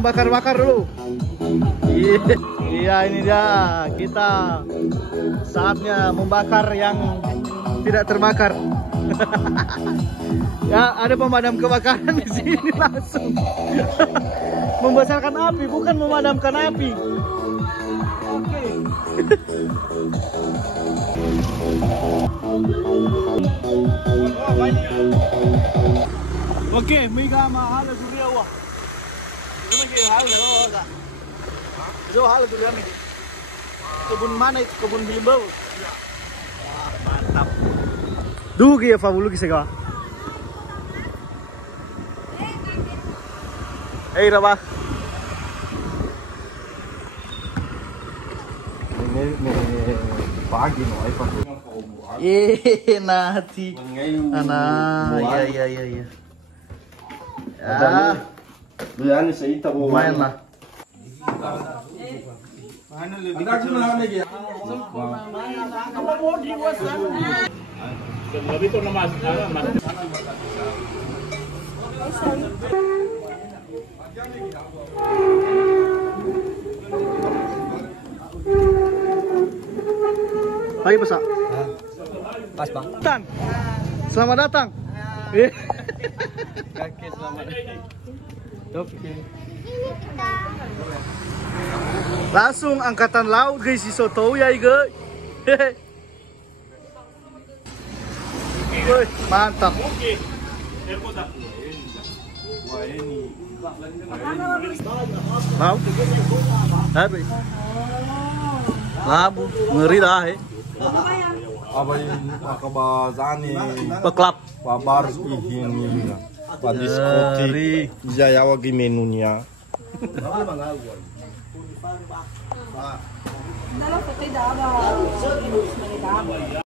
bakar-bakar dulu. Iya, ini dia. Kita saatnya membakar yang tidak terbakar. Ya, ada pemadam kebakaran di sini langsung. Membesarkan api, bukan memadamkan api. Oke, mega mahal durian wah. Ini mungkin hal loh, Kak. Jauh hal durian ini. Kebun mana itu? Kebun Bilimbau. Wah, mantap. Dugi ya Fabulu kisah. Hey, Rabah. Ini pagi no, ay pagi. Nati. Ana, iya. Ya. Lumayan sa ita mo. Lumayan lah. Anda cuma lang lagi. Lebih tuh nama Pagi Pak. Pas bang. Datang. Selamat datang. Oke, selamat. Oke. Langsung angkatan laut guys si Soto ya guys. Woi, mantap. Mau? Habis. Labu, ngeri dah Apa yung makabazani? Peklap. Pabar ihin niya. Padiskotik. Iyayawa menu niya.